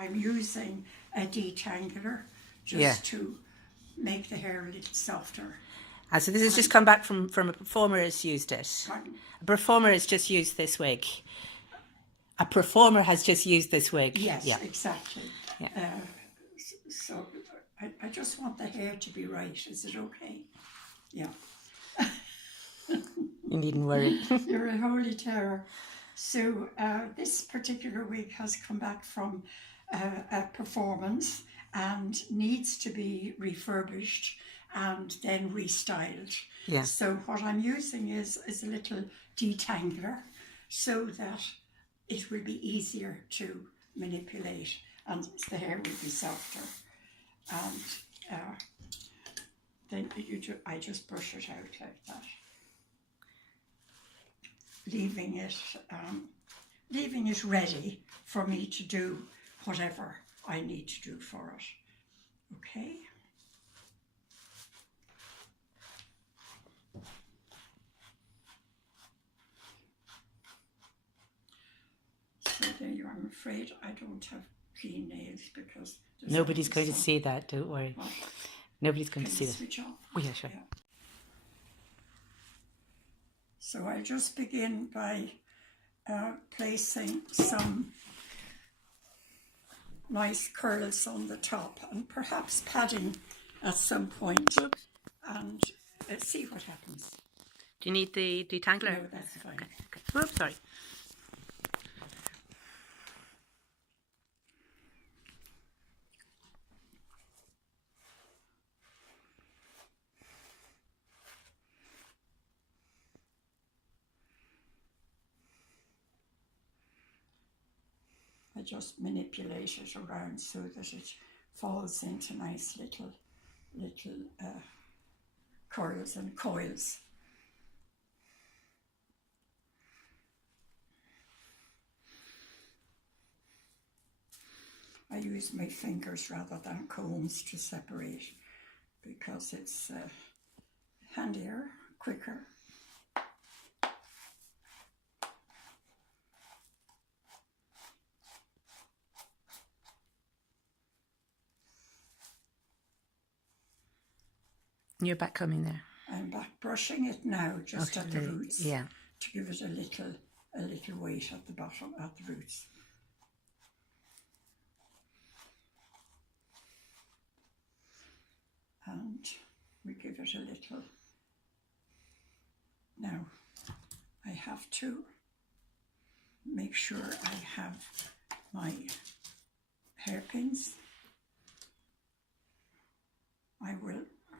I'm using a detangler just to make the hair a little softer. So this has just come back from a performer has used it. Pardon? A performer has just used this wig. A performer has just used this wig. Yes, Yeah. exactly. Yeah. So I just want the hair to be right. Is it okay? Yeah. You needn't worry. You're a holy terror. So this particular wig has come back from a performance and needs to be refurbished and then restyled. Yeah. So what I'm using is a little detangler so that it will be easier to manipulate and the hair will be softer. And then I just brush it out like that, leaving it ready for me to do whatever I need to do for it. Okay. So there you are. I'm afraid I don't have clean nails because Nobody's going to see that, don't worry. What? Nobody's going Can to see you that. switch off? Oh, yeah, sure. Yeah. So I'll just begin by placing some nice curls on the top and perhaps padding at some point. Oops. And see what happens. Do you need the detangler? No, that's fine. Okay. Oops, sorry. I just manipulate it around so that it falls into nice little curls and coils. I use my fingers rather than combs to separate because it's handier, quicker. You're back coming there. I'm back brushing it now, just at the roots, yeah, to give it a little weight at the bottom, at the roots. And we give it a little. Now, I have to make sure I have my hairpins.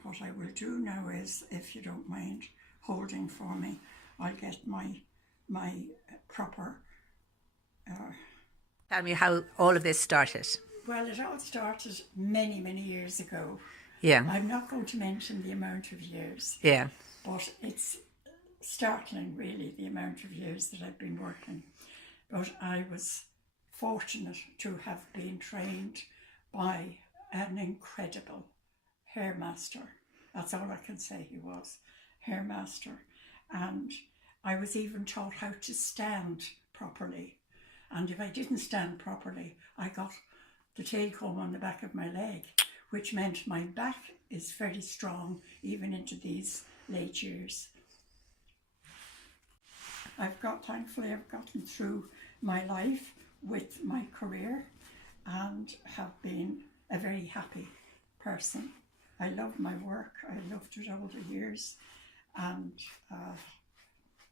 What I will do now is, if you don't mind holding for me, I'll get my proper... Tell me how all of this started. Well, it all started many, many years ago. Yeah. I'm not going to mention the amount of years. Yeah. But it's startling, really, the amount of years that I've been working. But I was fortunate to have been trained by an incredible hair master. That's all I can say. He was hair master. And I was even taught how to stand properly. And if I didn't stand properly, I got the tail comb on the back of my leg, which meant my back is very strong even into these late years. Thankfully I've gotten through my life with my career and have been a very happy person. I love my work. I loved it all the years, and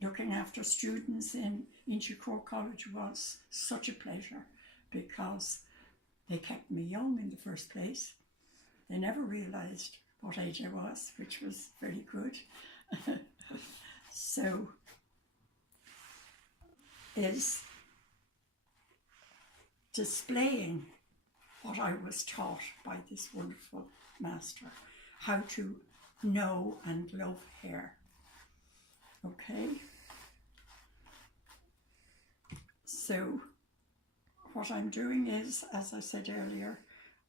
looking after students in Inchicore College was such a pleasure because they kept me young in the first place. They never realised what age I was, which was very good. So is displaying what I was taught by this wonderful master, how to know and love hair. Okay, so what I'm doing is, as I said earlier,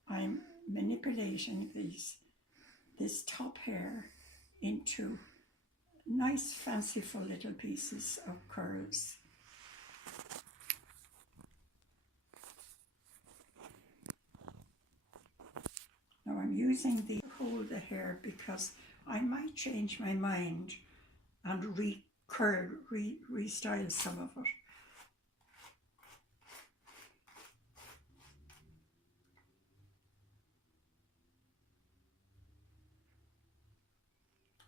I'm manipulating this top hair into nice fanciful little pieces of curls. using the hold the hair because I might change my mind and restyle some of it.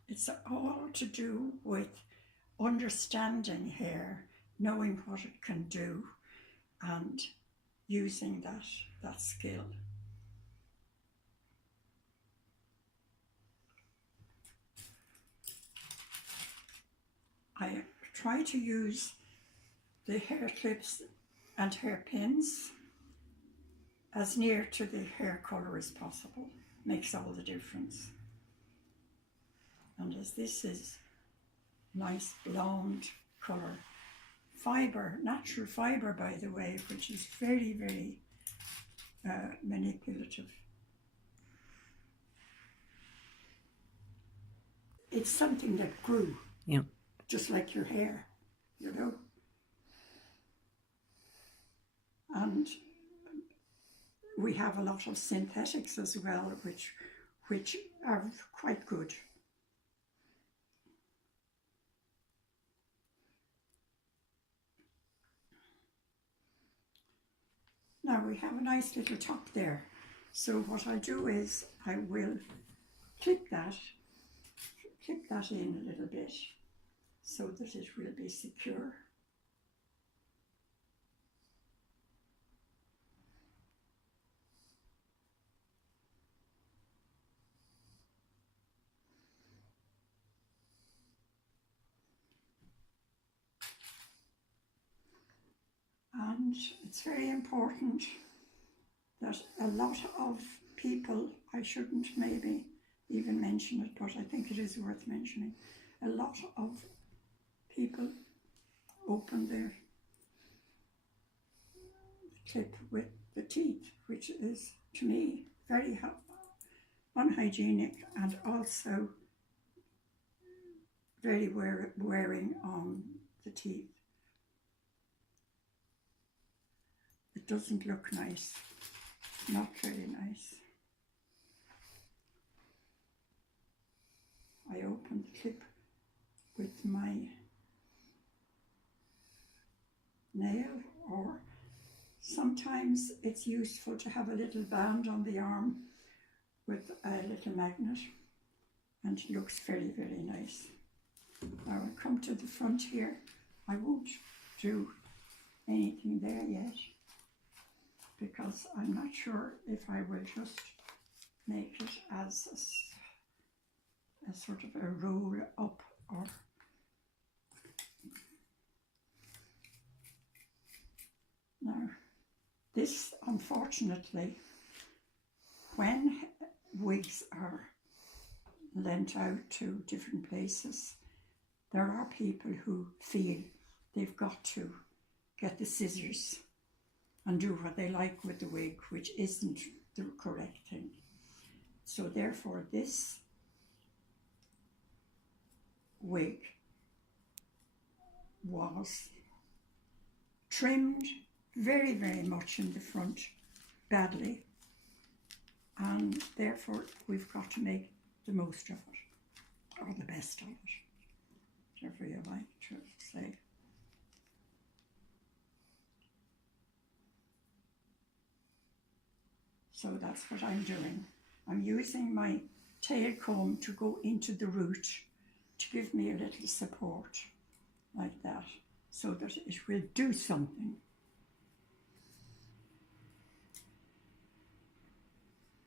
It's all to do with understanding hair, knowing what it can do, and using that skill. I try to use the hair clips and hair pins as near to the hair colour as possible. Makes all the difference. And as this is nice blonde colour, fibre, natural fibre by the way, which is very, very manipulative. It's something that grew, yeah, just like your hair, you know. And we have a lot of synthetics as well, which are quite good. Now we have a nice little top there. So what I'll do is I will clip that in a little bit so that it will be secure. And it's very important that a lot of people, I shouldn't maybe even mention it, but I think it is worth mentioning, a lot of people open their clip with the teeth, which is, to me, very unhygienic and also very wearing on the teeth. It doesn't look nice, not very nice. I open the clip with my nail, or sometimes it's useful to have a little band on the arm with a little magnet, and it looks very, very nice. Now I'll come to the front here. I won't do anything there yet because I'm not sure if I will just make it as a sort of a roll up, or now this, unfortunately, when wigs are lent out to different places, there are people who feel they've got to get the scissors and do what they like with the wig, which isn't the correct thing. So therefore this wig was trimmed very, very much in the front badly, and therefore we've got to make the most of it, or the best of it, whatever you like to say. So that's what I'm doing. I'm using my tail comb to go into the root to give me a little support like that, so that it will do something.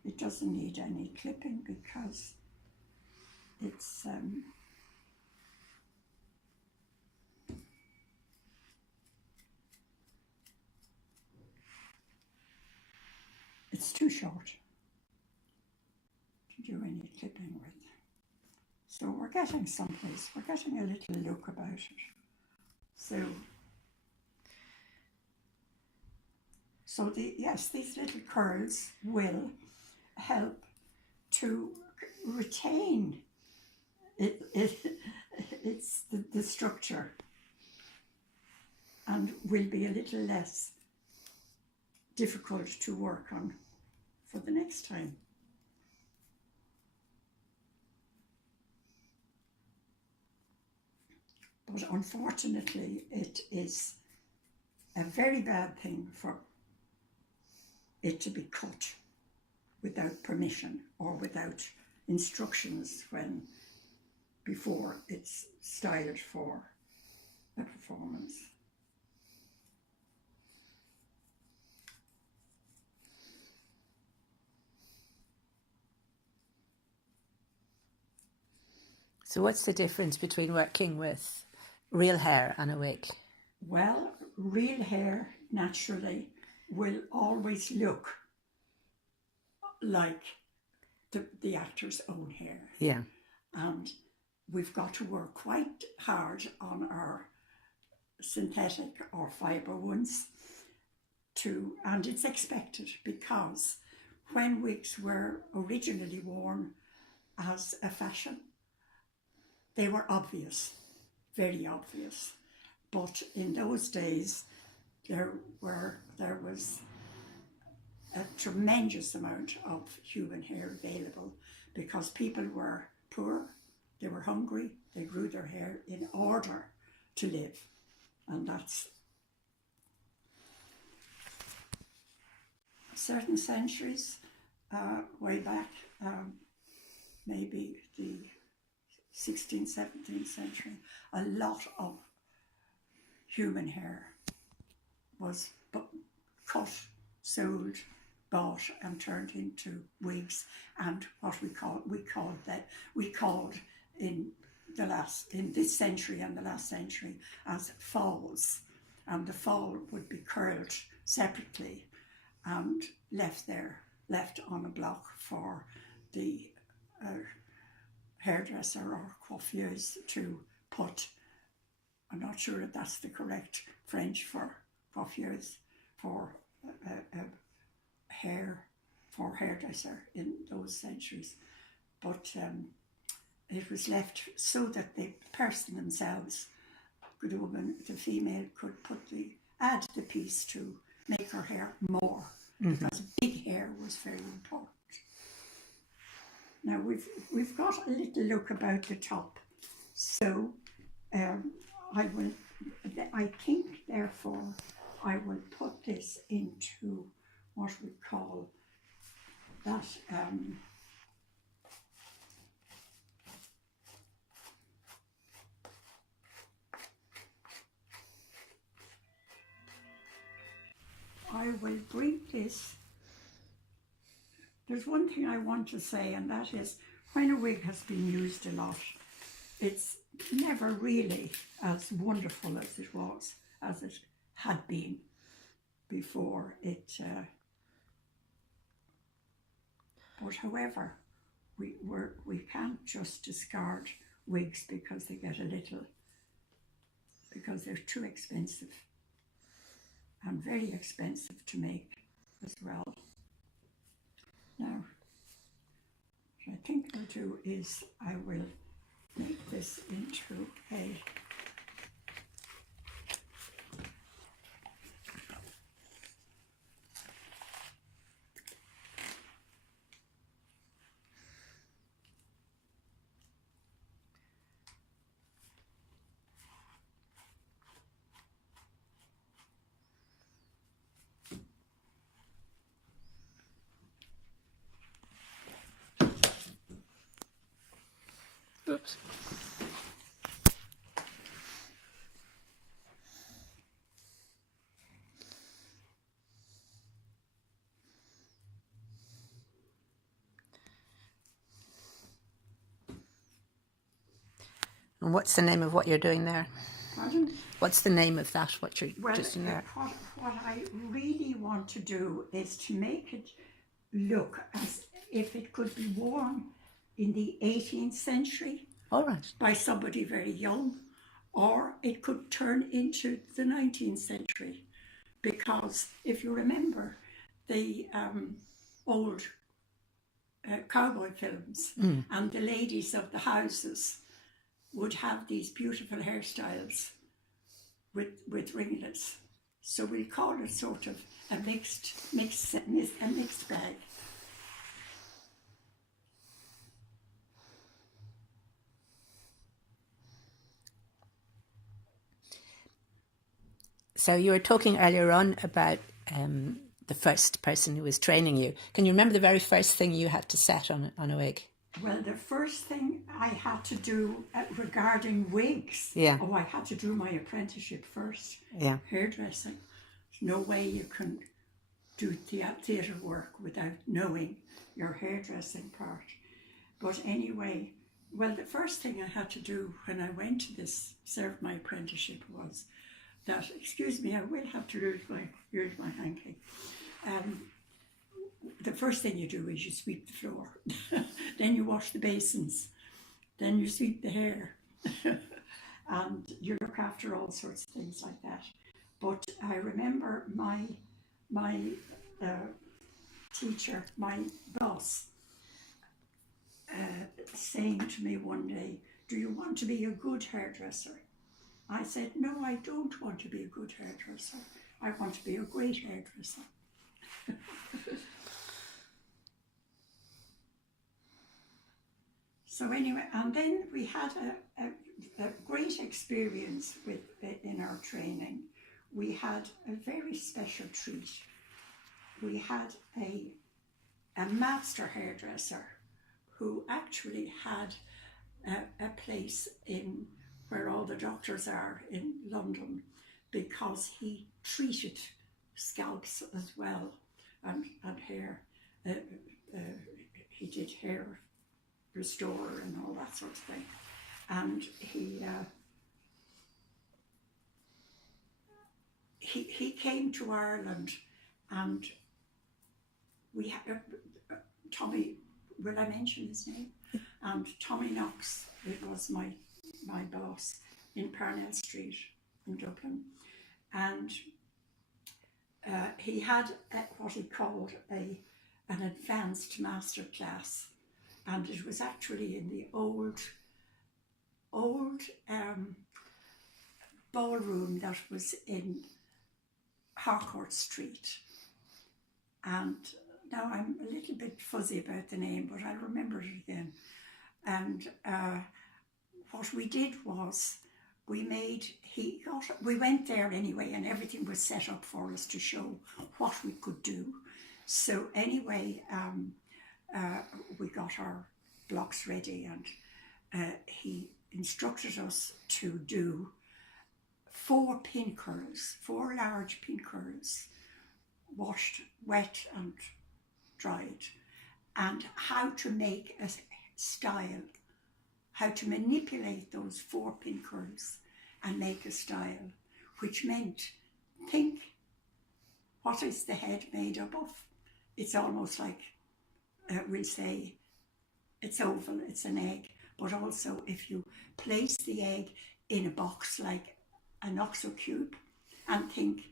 It doesn't need any clipping because it's too short to do any clipping with. So we're getting someplace, we're getting a little look about it. So these little curls will help to retain it's the structure, and will be a little less difficult to work on for the next time. But unfortunately, it is a very bad thing for it to be cut without permission or without instructions before it's styled for a performance. So what's the difference between working with real hair and a wig? Well, real hair naturally will always look like the actor's own hair. Yeah. And we've got to work quite hard on our synthetic or fibre ones and it's expected, because when wigs were originally worn as a fashion, they were obvious, very obvious. But in those days, there was a tremendous amount of human hair available, because people were poor, they were hungry, they grew their hair in order to live. And that's certain centuries, way back, maybe the 16th, 17th century, a lot of human hair was cut, sold, bought and turned into wigs, and what we called in this century and the last century as falls, and the fall would be curled separately and left on a block for the hairdresser or coiffeuse to put. I'm not sure if that's the correct French for coiffeuse, for hairdresser in those centuries, but it was left so that the person themselves, the woman, the female, could add the piece to make her hair more, because big hair was very important. Now we've got a little look about the top, so I think therefore I will put this into what we call that I will bring this. There's one thing I want to say, and that is, when a wig has been used a lot, it's never really as wonderful as it had been before it. But however, we can't just discard wigs because they get because they're too expensive and very expensive to make as well. Now, what I think I'll do is I will make this into a Oops. And what's the name of what you're doing there? Pardon? What's the name of that, what you're Well, just in there? what I really want to do is to make it look as if it could be worn in the 18th century. All right. By somebody very young, or it could turn into the 19th century. Because if you remember the old cowboy films, and the ladies of the houses would have these beautiful hairstyles with ringlets. So we'll call it sort of a mixed bag. So you were talking earlier on about the first person who was training you. Can you remember the very first thing you had to set on a wig? Well, the first thing I had to do regarding wigs, Yeah. I had to do my apprenticeship first. Yeah. Hairdressing. There's no way you can do theatre work without knowing your hairdressing part. But anyway, well, the first thing I had to do when I went to serve my apprenticeship was that, excuse me, I will have to use my hanky. The first thing you do is you sweep the floor. Then you wash the basins. Then you sweep the hair. And you look after all sorts of things like that. But I remember my teacher, my boss, saying to me one day, "Do you want to be a good hairdresser?" I said, "No, I don't want to be a good hairdresser. I want to be a great hairdresser." So anyway, and then we had a great experience in our training. We had a very special treat. We had a master hairdresser who actually had a place in where all the doctors are in London, because he treated scalps as well and hair. He did hair restorer and all that sort of thing. And he came to Ireland, and we had Tommy, will I mention his name? And Tommy Knox, it was my boss in Parnell Street in Dublin. And he had what he called an advanced master class. And it was actually in the old ballroom that was in Harcourt Street. And now I'm a little bit fuzzy about the name, but I'll remember it again. And what we did was we went there anyway, and everything was set up for us to show what we could do. So anyway, we got our blocks ready, and he instructed us to do 4 pin curls, 4 large pin curls, washed, wet and dried, and how to make a style, how to manipulate those 4 pin curls and make a style, which meant, think, what is the head made up of? It's almost like, we'll say, it's oval, it's an egg, but also if you place the egg in a box like an OXO cube and think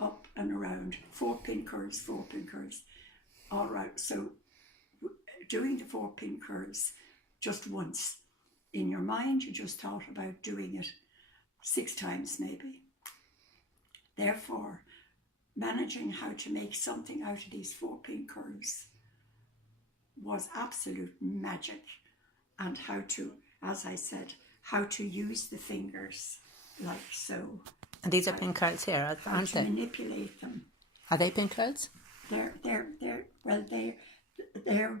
up and around, 4 pin curls, 4 pin curls. All right, so doing the 4 pin curls just once. In your mind, you just thought about doing it 6 times maybe. Therefore, managing how to make something out of these 4 pin curls was absolute magic, and how to, as I said, how to use the fingers like so. And these are pin curls here, aren't they? Manipulate them. Are they pin curls? They're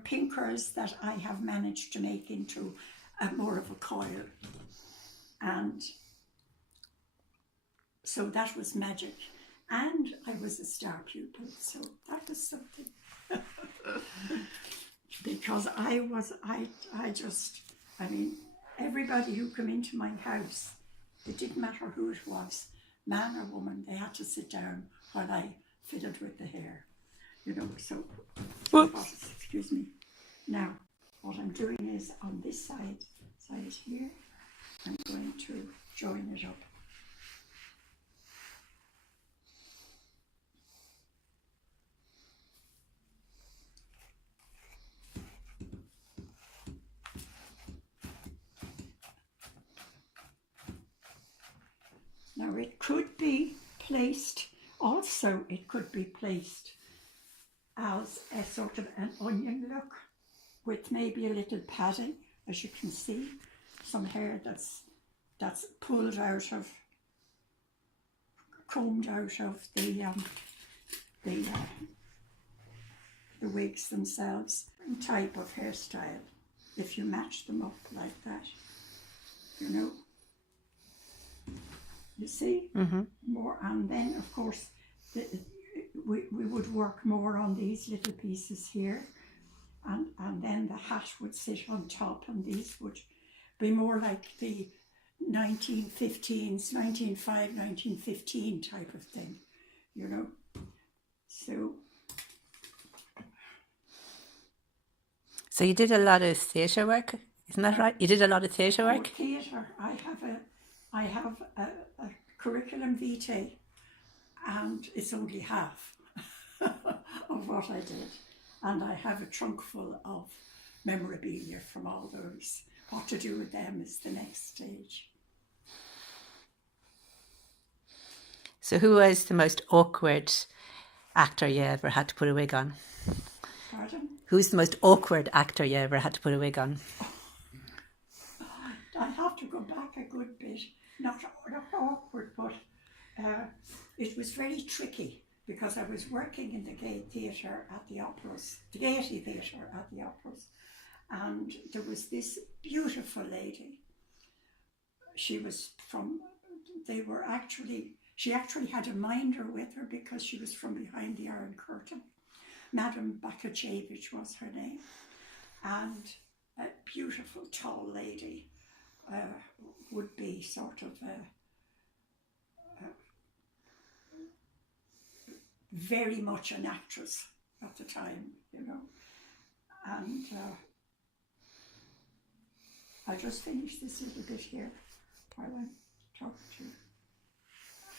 pin curls that I have managed to make into more of a coil, and so that was magic. And I was a star pupil, so that was something. Because I mean, everybody who came into my house, it didn't matter who it was, man or woman, they had to sit down while I fiddled with the hair, you know, so excuse me. Now, what I'm doing is on this side here, I'm going to join it up. Now it could be placed, also it could be placed as a sort of an onion look with maybe a little padding, as you can see, some hair that's pulled out of combed out of the wigs themselves. Type of hairstyle, if you match them up like that, you know. You see? More, and then of course we would work more on these little pieces here, and then the hat would sit on top, and these would be more like the 1915s, 1915 type of thing, you know. So you did a lot of theatre work, isn't that right? You did a lot of theatre work? Theatre. I have a curriculum vitae, and it's only half of what I did. And I have a trunk full of memorabilia from all those. What to do with them is the next stage. So who was the most awkward actor you ever had to put a wig on? Pardon? Who's the most awkward actor you ever had to put a wig on? I have to go back a good bit. Not awkward, but it was very tricky, because I was working in the Gaiety Theatre at the Operas, and there was this beautiful lady. She actually had a minder with her, because she was from behind the Iron Curtain. Madame Bakachevich was her name, and a beautiful tall lady, would be sort of very much an actress at the time, you know. And I'll just finish this little bit here while I'm talking to you.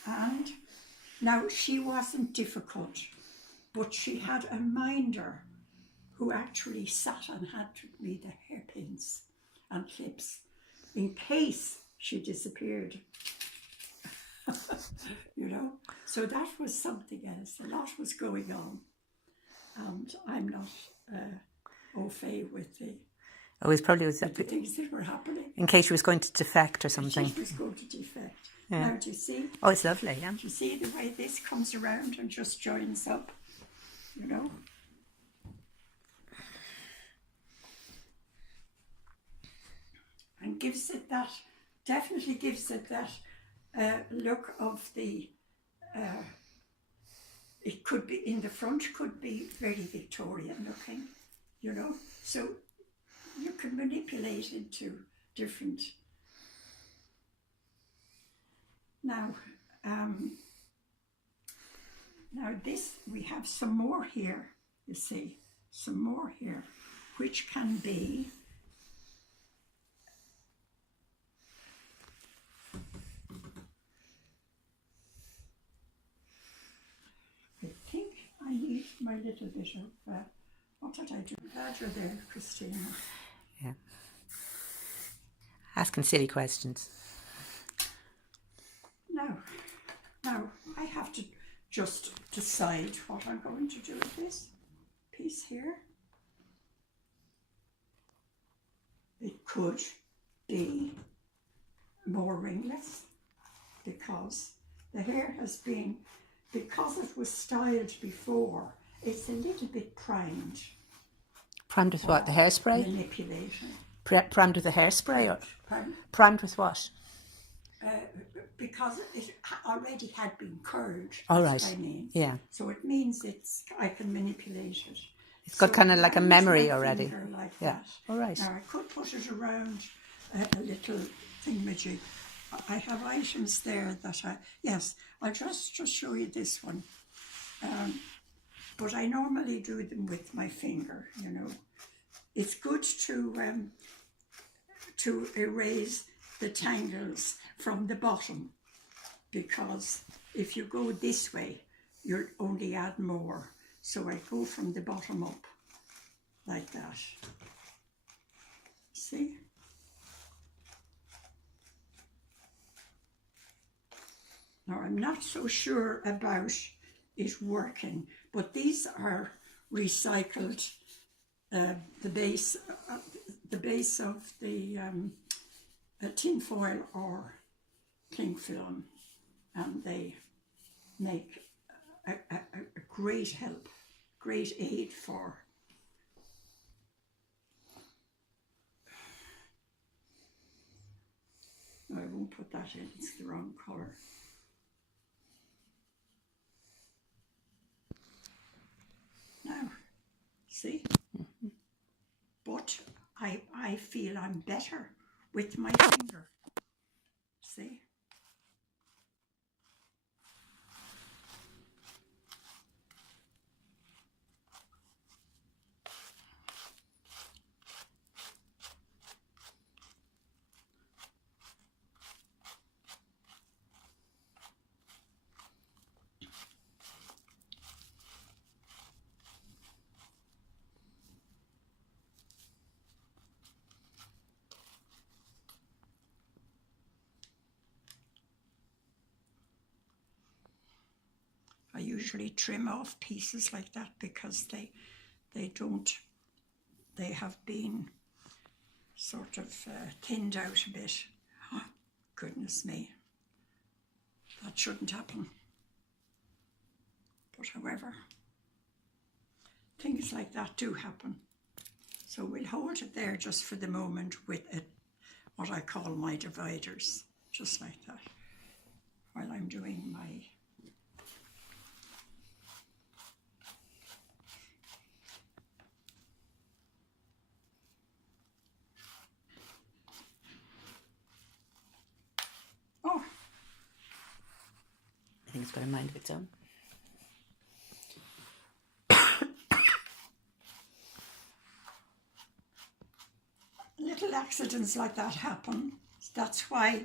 And now, she wasn't difficult, but she had a minder who actually sat and had me the hairpins and clips in case she disappeared. You know, so that was something else. A lot was going on, and I'm not au fait with the things that were happening. In case she was going to defect or something. She was going to defect. Yeah. Now, do you see? Oh, it's lovely, yeah. Do you see the way this comes around and just joins up, you know? And gives it that, definitely gives it that look of the, it could be, in the front could be very Victorian looking, you know? So you can manipulate into different. Now this, we have some more here, you see, some more here, which can be I think I need my little bit of, what did I do? Glad you're there, Kristina. Yeah. Asking silly questions. Now, I have to just decide what I'm going to do with this piece here. It could be more ringless, because the hair has been, because it was styled before, it's a little bit primed. Primed with what? The hairspray? Manipulation. Primed with the hairspray? Or Pardon? Primed with what? Because it already had been curled. All right. That's what I mean. Yeah. So it means I can manipulate it. It's got kind of like a memory already. Like yeah. That. All right. Now I could put it around a little thingamajig. I have items there that I'll just show you this one. But I normally do them with my finger, you know. It's good to erase the tangles from the bottom, because if you go this way, you'll only add more. So I go from the bottom up, like that. See? Now, I'm not so sure about it working, but these are recycled, the base of the tin foil or cling film, and they make a great help, great aid for. No, I won't put that in, it's the wrong colour. Now, see? Mm-hmm. But I feel I'm better with my finger. See? I usually trim off pieces like that because they have been sort of thinned out a bit. Oh, goodness me, that shouldn't happen. But however, things like that do happen. So we'll hold it there just for the moment with what I call my dividers, just like that, while I'm doing my oh, I think it's got a mind of its own. little accidents like that happen. That's why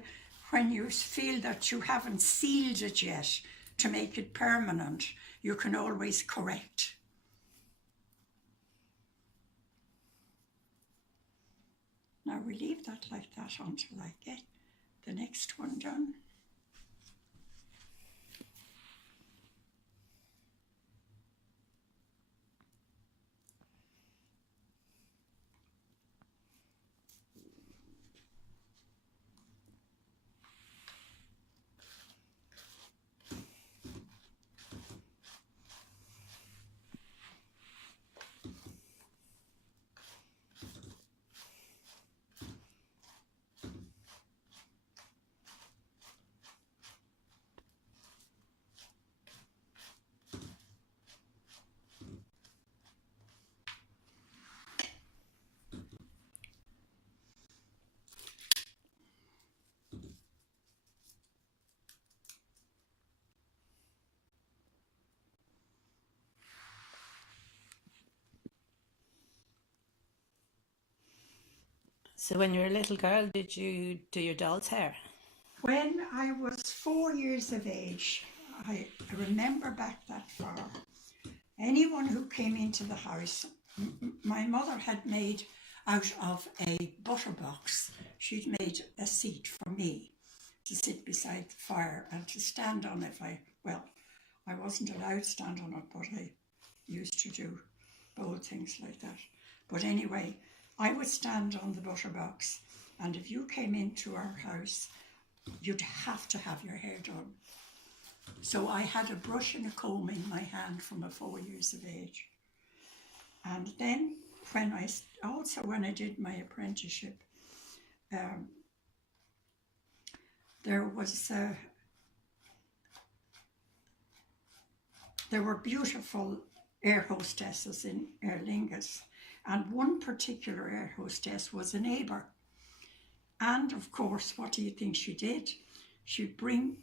when you feel that you haven't sealed it yet to make it permanent, you can always correct. Now we leave that like that until I get the next one done. So when you were a little girl, did you do your doll's hair? When I was 4 years of age, I remember back that far, anyone who came into the house, my mother had made out of a butter box, she'd made a seat for me to sit beside the fire and to stand on if I wasn't allowed to stand on it, but I used to do both things like that. But anyway, I would stand on the butter box, and if you came into our house, you'd have to have your hair done. So I had a brush and a comb in my hand from 4 years of age. And then when I did my apprenticeship, there were beautiful air hostesses in Aer Lingus, and one particular air hostess was a neighbour. And of course, what do you think she did? She'd bring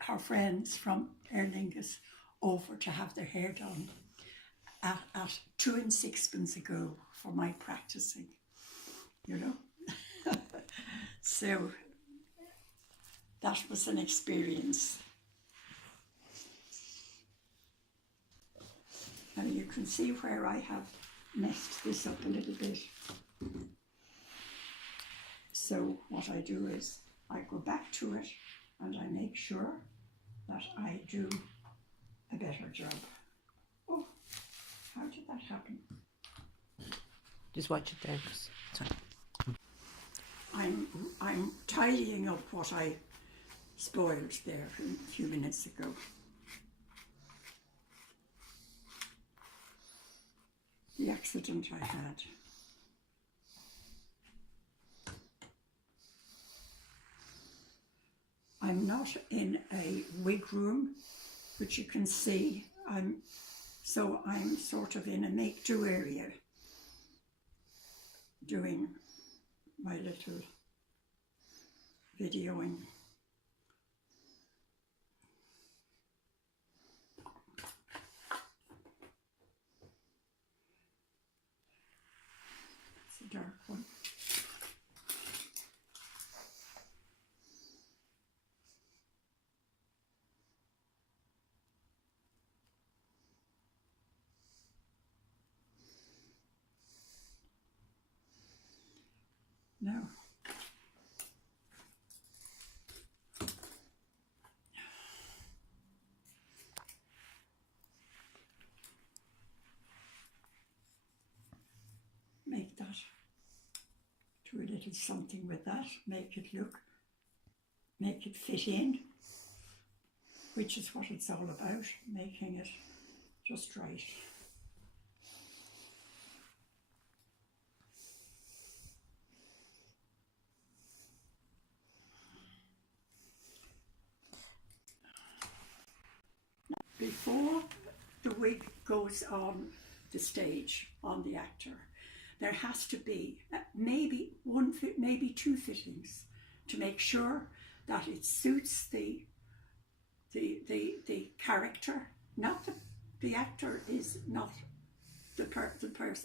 her friends from Aer Lingus over to have their hair done at 2 and 6pence a go for my practicing, you know. So that was an experience. And you can see where I have messed this up a little bit. So what I do is I go back to it and I make sure that I do a better job. Oh, how did that happen? Just watch it there. Sorry. I'm tidying up what I spoiled there a few minutes ago. The accident I had. I'm not in a wig room, which you can see. I'm sort of in a make-do area, doing my little videoing. It's a dark one. No. Make that. Do a little something with that. Make it fit in, which is what it's all about, making it just right. Before the wig goes on the stage, on the actor, there has to be maybe two fittings to make sure that it suits the character. Not the actor is not the person.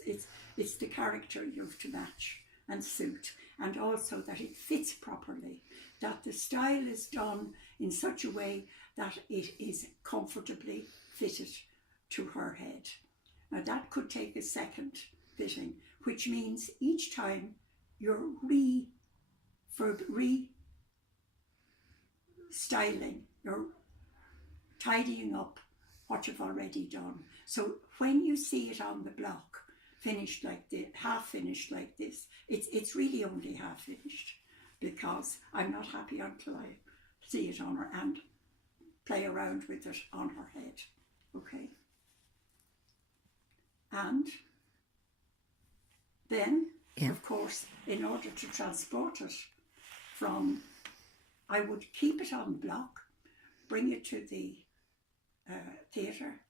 It's the character you have to match and suit, and also that it fits properly. That the style is done in such a way that it is comfortably fitted to her head. Now that could take a second fitting, which means each time you're re-styling, you're tidying up what you've already done. So when you see it on the block, finished like this, half finished like this, it's really only half finished, because I'm not happy until I see it on her and play around with it on her head. Okay. And then, of course, in order to transport it from, I would keep it on block, bring it to the theatre,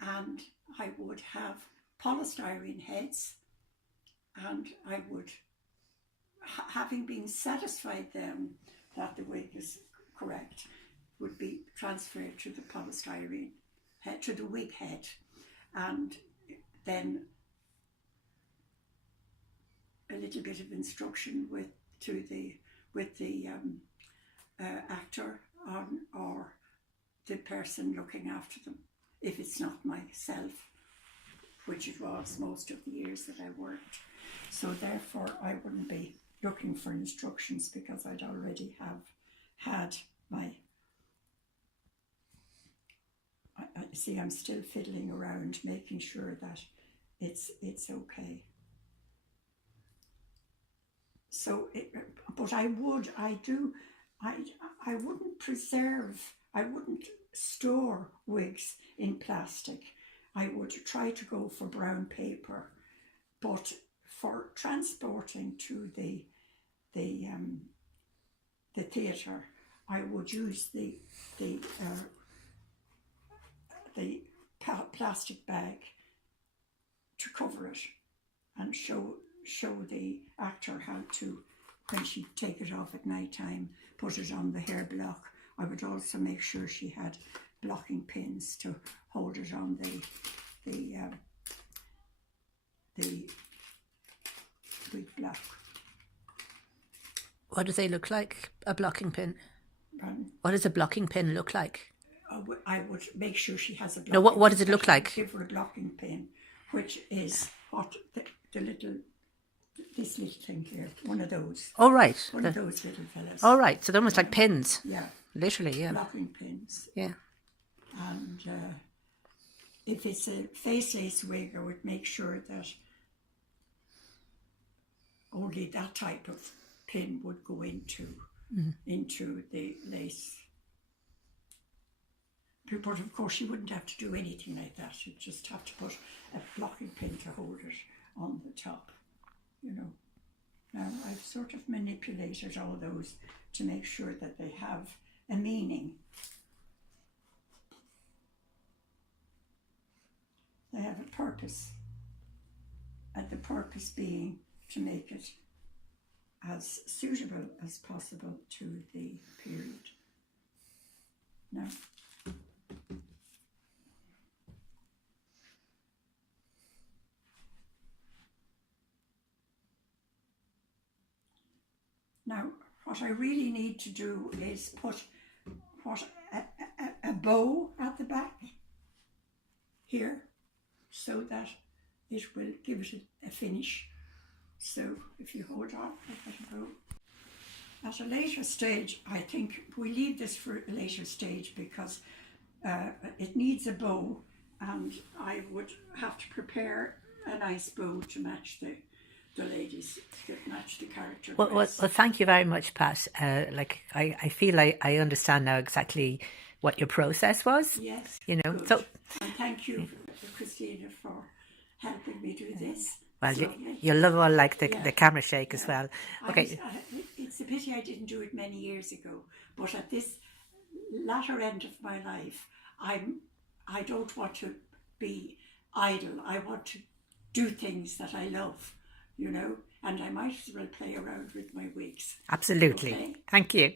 and I would have polystyrene heads, and I would, having been satisfied then that the wig is correct, would be transferred to the polystyrene head, to the wig head, and then a little bit of instruction with the actor on, or the person looking after them, if it's not myself, which it was most of the years that I worked. So therefore I wouldn't be looking for instructions, because I'd already have had my, I see I'm still fiddling around, making sure that it's okay. So, but I wouldn't store wigs in plastic. I would try to go for brown paper, but for transporting to the theatre, I would use the plastic bag to cover it, and show the actor how to, when she take it off at night time, put it on the hair block. I would also make sure she had blocking pins to hold it on the wig block. What do they look like, a blocking pin? Pardon? What does a blocking pin look like? I would make sure she has a blocking No, what does it look like? Give her a blocking pin, which is what this little thing here, one of those. Oh, right. One of those little fellas. Oh, right. So they're almost like pins. Yeah. Literally, yeah. Blocking pins. Yeah. And if it's a faceless wig, I would make sure that only that type of pin would go into into the lace. But of course you wouldn't have to do anything like that. You'd just have to put a blocking pin to hold it on the top, you know. Now I've sort of manipulated all those to make sure that they have a meaning. They have a purpose, and the purpose being to make it as suitable as possible to the period. Now, what I really need to do is put a bow at the back here, so that it will give it a finish. So if you hold on, I'll let it go. At a later stage, I think we leave this for a later stage because it needs a bow, and I would have to prepare a nice bow to match the ladies, that match the character. Well, thank you very much, Pat. I feel I understand now exactly what your process was. Yes, you know. Good. So, and thank you, Kristina, for helping me do this. Well, you'll love all like the camera shake as well. Okay. It's a pity I didn't do it many years ago, but at this latter end of my life, I don't want to be idle. I want to do things that I love, you know, and I might as well play around with my wigs. Absolutely. Okay? Thank you.